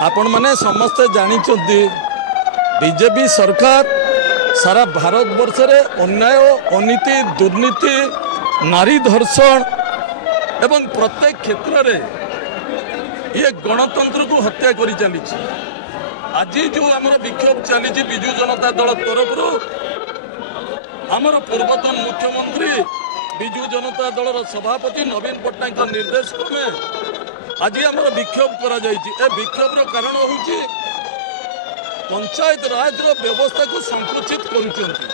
आपण मैंने समस्ते जानी बीजेपी सरकार सारा भारत वर्ष रे अन्याय अनीति दुर्नीति नारी धर्षण एवं प्रत्येक क्षेत्र रे ये गणतंत्र को हत्या करी चली। आज जो आमर विक्षोभ चली विजु जनता दल तरफ आमर पूर्वतन मुख्यमंत्री विजु जनता दल सभापति नवीन पट्टनायक निर्देश क्रमे आज आमर विक्षोभ करा जायछि। ए विक्षोभर कारण होछि पंचायत राज व्यवस्था को संकुचित करुचंती।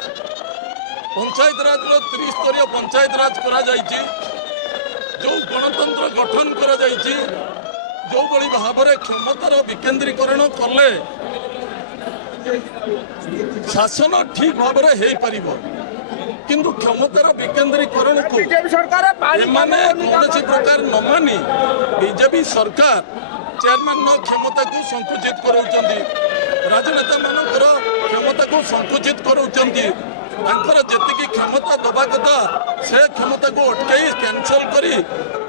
पंचायत राज त्रिस्तरीय पंचायत राज करा जायछि, जो गणतंत्र गठन करा जायछि, जो बड़ी भाव में क्षमतार विकेंद्रीकरण कले शासन ठीक भाव में हो पारिबो, किंतु क्षमतार विकेंद्रीकरण को एमाने कौन प्रकार न मानी बीजेपी सरकार चेयरमैन क्षमता को संकुचित कराउचंती, राजनेता मानकर क्षमता को संकुचित कराउचंती। तांकर जेतिकी क्षमता दबा कथा से क्षमता को अटकाई कैंसल करी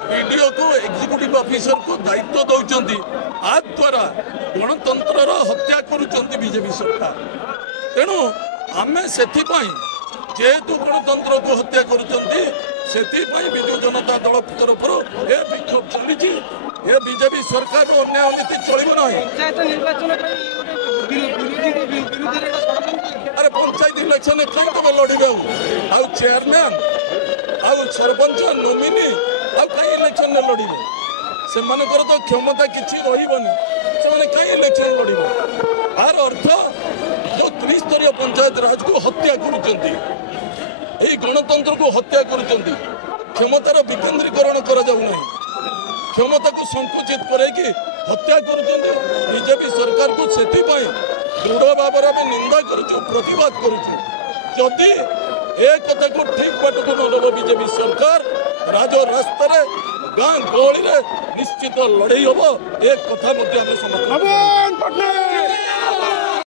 वीडियो को एग्जीक्यूटिव ऑफिसर को दायित्व दौरान आ द्वारा गणतंत्र हत्या करुचंती बीजेपी सरकार। तेणु आमे सेथिपाई जेहेतु गणतंत्र को हत्या करुचंती सेथिपाई विजु जनता दल तरफ ए विक्षोभ चली। ये बीजेपी सरकार अन्याय नीति चलिब नहीं। अरे पंचायत इलेक्शन कहीं तो लड़े आउ चेयरमैन आउ सरपंच नोमिनी आउ कहीं इलेक्शन लड़े से तो क्षमता किसी रही से कहीं इलेक्शन लड़े। आर अर्थ जो त्रिस्तरीय पंचायत राज को हत्या करुचंती, गणतंत्र को हत्या करुचंती, क्षमतार विकेंद्रीकरण करा जाउ नहीं, क्षमता को संकुचित करके हत्या करुचंती। बीजेपी सरकार को सेथिपाई दृढ़ भाव में निंदा करुचु, प्रतिवाद करुचु। जदि ए कथा को ठीक बाट को नब बीजेपी सरकार राज रास्तार गाँ गहली निश्चित लड़े हम एक कथा समर्थन।